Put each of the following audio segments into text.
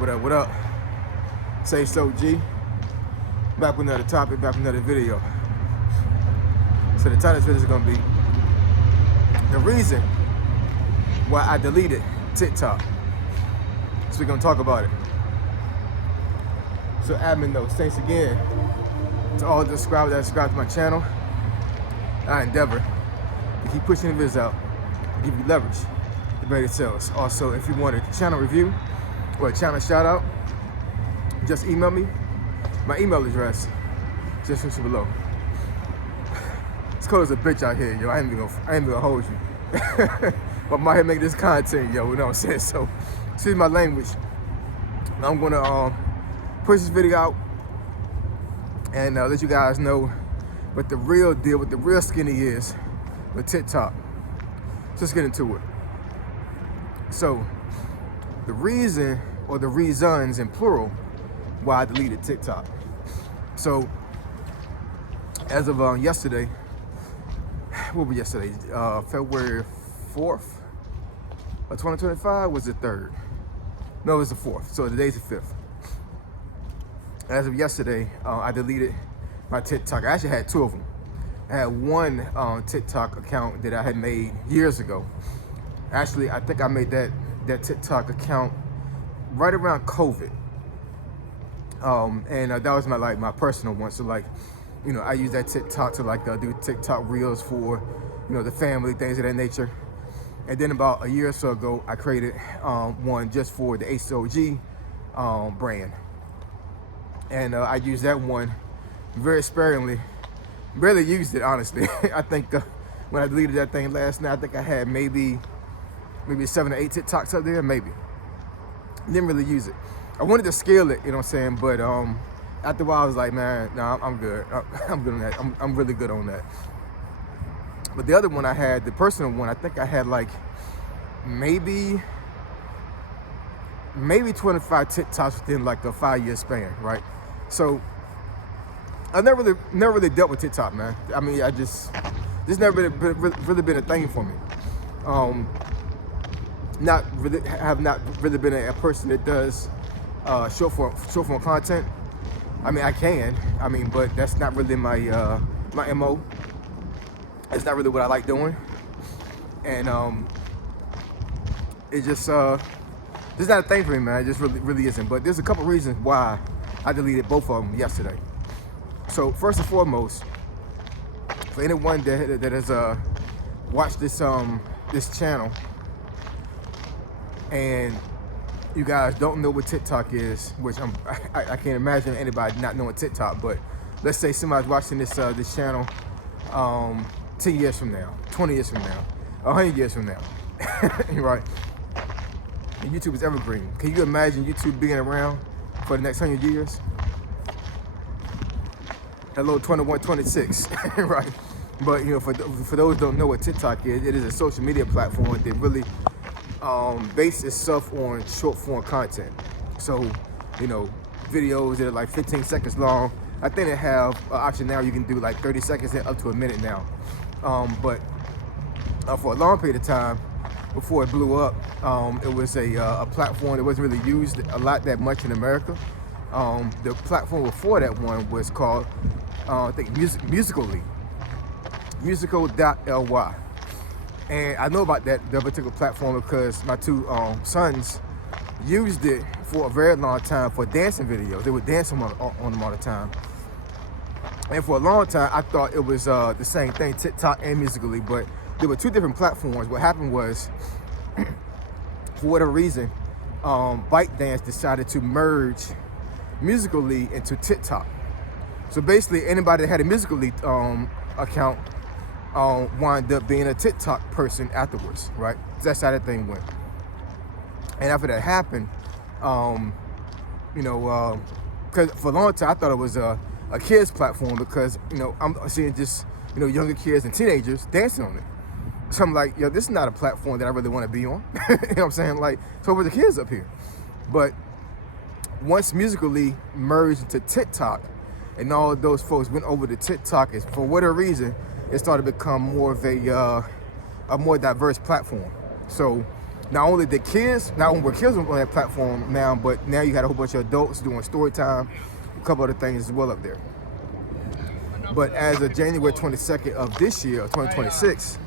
What up, what up? Say so, G. Back with another topic, back with another video. So the title of this video is gonna be the reason why I deleted TikTok. So we're gonna talk about it. So admin notes, thanks again to all the subscribers that subscribe to my channel. I endeavor to keep pushing the vids out, give you leverage to better sales. Also, if you want a channel review or a channel shout out, just email me. My email address just below. It's cold as a bitch out here, yo. I ain't even gonna hold you. But I'm out here making this content, yo. You know what I'm saying? So, excuse my language. I'm gonna push this video out and let you guys know what the real deal, what the real skinny is with TikTok. So let's get into it. So, the reason or the reasons in plural why I deleted TikTok. So, as of yesterday, what was yesterday? February 4th of 2025 was the 3rd. No, it was the 4th. So today's the 5th. As of yesterday, I deleted my TikTok. I actually had two of them. I had one TikTok account that I had made years ago. Actually, I think I made that TikTok account right around COVID. And that was my personal one. So I use that TikTok to do TikTok reels for, the family, things of that nature. And then about a year or so ago, I created one just for the HOG brand. And I used that one very sparingly. Barely used it, honestly. I think when I deleted that thing last night, I think I had maybe 7 or 8 TikToks up there, maybe. Didn't really use it. I wanted to scale it, you know what I'm saying? But after a while, I was like, man, no, I'm good. I'm good on that. I'm really good on that. But the other one I had, the personal one, I think I had maybe 25 TikToks within a 5-year span, right? So I never really dealt with TikTok, man. I mean, this never really been a thing for me. Have not really been a person that does short form content. I mean, I can. But that's not really my MO. It's not really what I like doing, and it's just not a thing for me, man. It just really isn't. But there's a couple reasons why I deleted both of them yesterday. So first and foremost, for anyone that has watched this channel and you guys don't know what TikTok is, which I can't imagine anybody not knowing TikTok, but let's say somebody's watching this channel 10 years from now, 20 years from now, 100 years from now, right? And YouTube is evergreen. Can you imagine YouTube being around for the next 100 years? Hello, 2126, right? But for those who don't know what TikTok is, it is a social media platform that really base itself on short form content. So, videos that are 15 seconds long. I think they have an option now you can do 30 seconds and up to a minute now. But for a long period of time, before it blew up, it was a platform that wasn't really used a lot that much in America. The platform before that one was called, I think, Musical.ly. Musical.ly. And I know about that particular platform because my two sons used it for a very long time for dancing videos. They would dance on them all the time. And for a long time, I thought it was the same thing, TikTok and Musical.ly, but there were two different platforms. What happened was, for whatever reason, ByteDance decided to merge Musical.ly into TikTok. So basically, anybody that had a Musical.ly account wound up being a TikTok person afterwards, right? That's how that thing went. And after that happened, because for a long time I thought it was a kids platform because I'm seeing just younger kids and teenagers dancing on it. So I'm like, this is not a platform that I really want to be on. You know what I'm saying? So for the kids up here. But once Musical.ly merged into TikTok, and all of those folks went over to TikTok, and for whatever reason, it started to become more of a more diverse platform. So not only were kids on that platform now, but now you got a whole bunch of adults doing story time, a couple other things as well up there. But as of January 22nd of this year, 2026,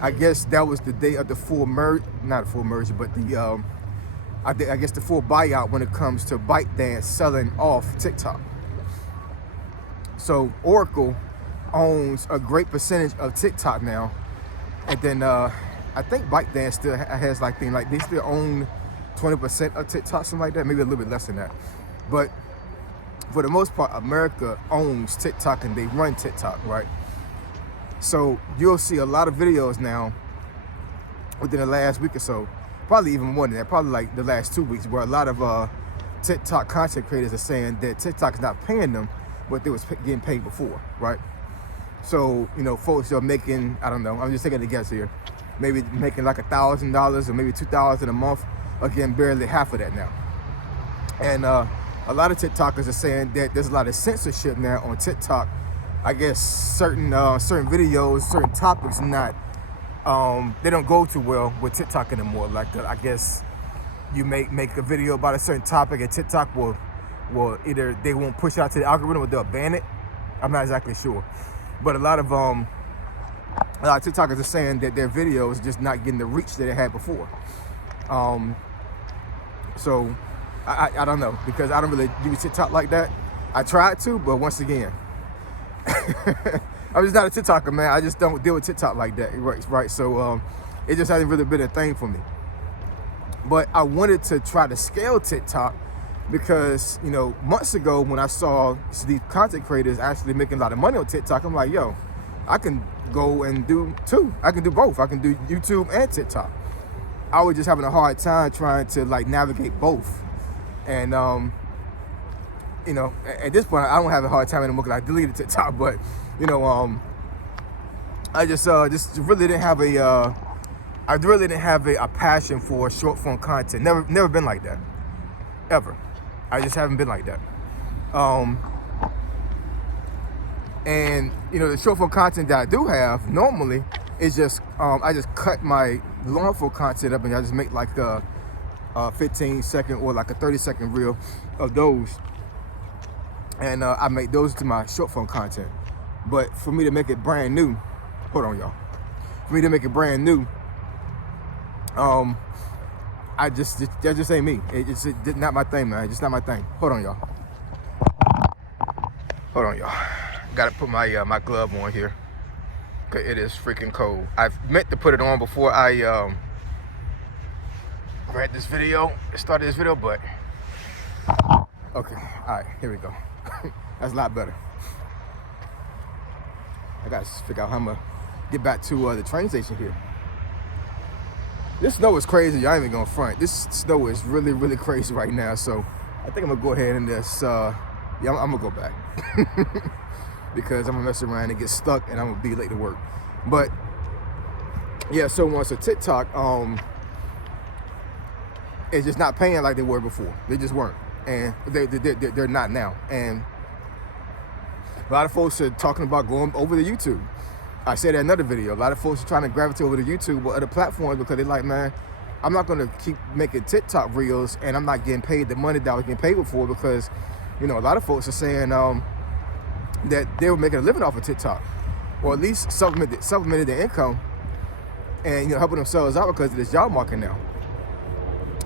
I guess that was the day of the full merge, not a full merger, but the I guess the full buyout when it comes to ByteDance selling off TikTok. So Oracle owns a great percentage of TikTok now, and then I think ByteDance still has they still own 20% of TikTok, something like that, maybe a little bit less than that. But for the most part, America owns TikTok and they run TikTok, right? So you'll see a lot of videos now within the last week or so, probably even more than that, probably like the last 2 weeks, where a lot of TikTok content creators are saying that TikTok is not paying them what they was getting paid before, right? So, you know, folks are making, I don't know, I'm just taking a guess here, maybe making like $1,000 or maybe $2,000 a month, again, barely half of that now. And a lot of TikTokers are saying that there's a lot of censorship now on TikTok. I guess certain videos, certain topics they don't go too well with TikTok anymore. Like I guess you make a video about a certain topic and TikTok will either they won't push it out to the algorithm or they'll ban it. I'm not exactly sure. But a lot of TikTokers are saying that their videos just not getting the reach that it had before. So I don't know, because I don't really use TikTok like that. I tried to, but once again, I'm just not a TikToker, man. I just don't deal with TikTok like that, right? So it just hasn't really been a thing for me. But I wanted to try to scale TikTok because, you know, months ago when I saw these content creators actually making a lot of money on TikTok, I'm like, yo, I can go and do two. I can do both. I can do YouTube and TikTok. I was just having a hard time trying to like navigate both. And, you know, at this point, I don't have a hard time anymore because I deleted TikTok. But, you know, I just really didn't have a passion for short form content. Never been like that, ever. I just haven't been like that. And you know, the short form content that I do have normally is just I just cut my long form content up and I just make like a 15-second or like a 30-second reel of those, and I make those to my short form content. But for me to make it brand new, hold on, y'all. For me to make it brand new, that just ain't me. It's not my thing, man. It's just not my thing. Hold on, y'all. Gotta put my my glove on here, cause it is freaking cold. I meant to put it on before I started this video, but okay, all right, here we go. That's a lot better. I gotta figure out how I'm gonna get back to the train station here. This snow is crazy. Y'all ain't even gonna front. This snow is really, really crazy right now. So I think I'm gonna go ahead and just, I'm gonna go back because I'm gonna mess around and get stuck and I'm gonna be late to work. But yeah, so TikTok is just not paying like they were before. They just weren't, and they're not now. And a lot of folks are talking about going over to YouTube. I said that in another video. A lot of folks are trying to gravitate over to YouTube or other platforms because they're like, man, I'm not going to keep making TikTok reels and I'm not getting paid the money that I was getting paid before, because, you know, a lot of folks are saying that they were making a living off of TikTok, or at least supplemented their income and, you know, helping themselves out because of this job market now.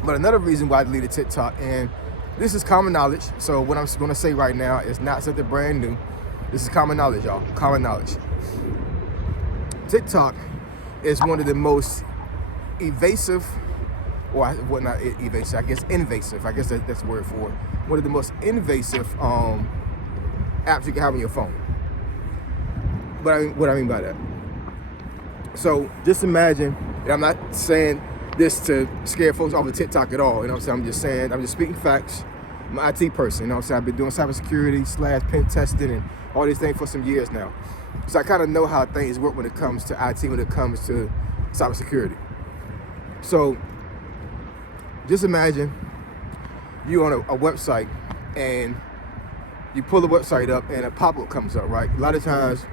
But another reason why I deleted TikTok, and this is common knowledge, so what I'm going to say right now is not something brand new. This is common knowledge, y'all. Common knowledge. TikTok is one of the most evasive, or what, not evasive, I guess invasive. I guess that's the word for it. One of the most invasive apps you can have on your phone. What I mean by that. So just imagine, and I'm not saying this to scare folks off of TikTok at all. You know what I'm saying? I'm just speaking facts. I'm an IT person. You know what I'm saying? I've been doing cybersecurity / pen testing and all these things for some years now. So I kind of know how things work when it comes to IT, when it comes to cybersecurity. So just imagine you on a website and you pull the website up and a pop-up comes up, right? A lot of times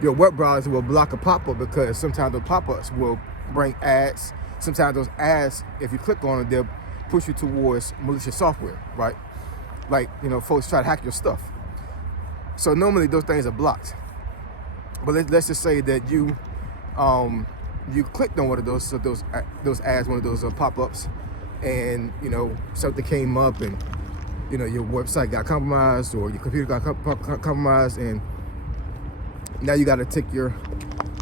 your web browser will block a pop-up because sometimes the pop-ups will bring ads sometimes those ads, if you click on them, they'll push you towards malicious software, right? Like, folks try to hack your stuff. So normally those things are blocked. But let's just say that you clicked on one of those ads, one of those pop-ups, and something came up, and your website got compromised or your computer got compromised, and now you got to take your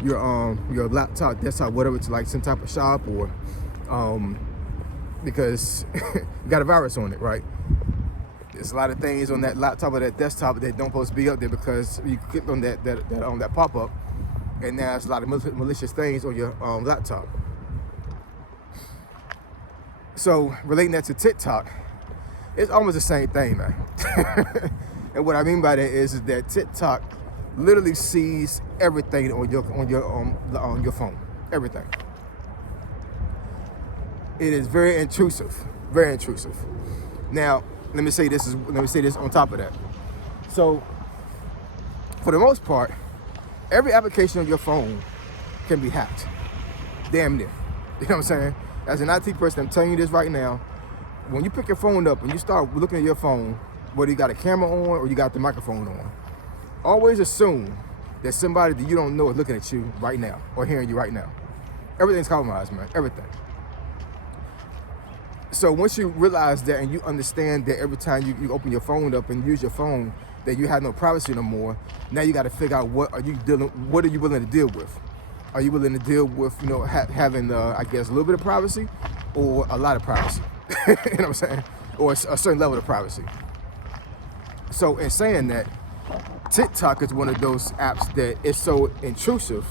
laptop, desktop, whatever, to like some type of shop, or because you got a virus on it, right? There's a lot of things on that laptop or that desktop that don't supposed to be up there because you clicked on that pop-up, and now there's a lot of malicious things on your laptop. So relating that to TikTok, it's almost the same thing, man. And what I mean by that is that TikTok literally sees everything on your phone, everything. It is very intrusive, very intrusive. Now, let me say this on top of that. So, for the most part, every application on your phone can be hacked. Damn near. You know what I'm saying? As an IT person, I'm telling you this right now. When you pick your phone up and you start looking at your phone, whether you got a camera on or you got the microphone on, always assume that somebody that you don't know is looking at you right now or hearing you right now. Everything's compromised, man. Everything. So once you realize that and you understand that every time you open your phone up and use your phone, that you have no privacy no more, now you got to figure out what are you willing to deal with? Are you willing to deal with, having, I guess, a little bit of privacy or a lot of privacy? You know what I'm saying? Or a certain level of privacy. So in saying that, TikTok is one of those apps that is so intrusive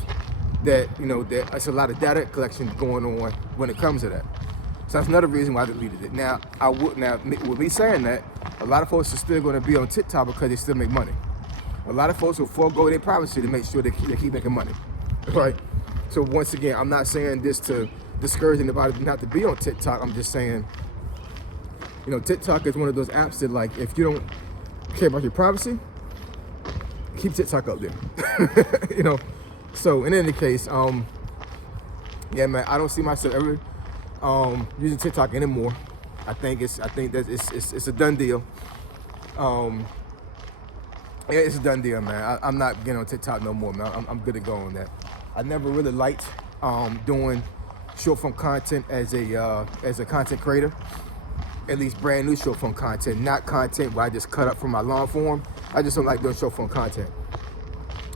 that, that it's a lot of data collection going on when it comes to that. So that's another reason why I deleted it. Now, with me saying that, a lot of folks are still going to be on TikTok because they still make money. A lot of folks will forego their privacy to make sure they keep making money, right? So once again, I'm not saying this to discourage anybody not to be on TikTok. I'm just saying, TikTok is one of those apps that, like, if you don't care about your privacy, keep TikTok up there. So in any case, yeah, man, I don't see myself ever using TikTok anymore. I think it's a done deal. Yeah, it's a done deal, man. I'm not getting on TikTok no more, man. I'm good to go on that. I never really liked doing short form content as a content creator. At least brand new short form content, not content where I just cut up from my long form. I just don't like doing short form content.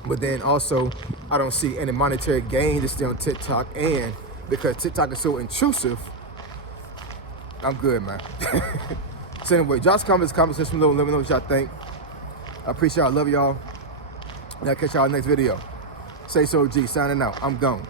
But then also, I don't see any monetary gain to stay on TikTok, and because TikTok is so intrusive, I'm good, man. So anyway, drop comments section below. Let me know what y'all think. I appreciate y'all. I love y'all. And I'll catch y'all in the next video. Say so G, signing out. I'm gone.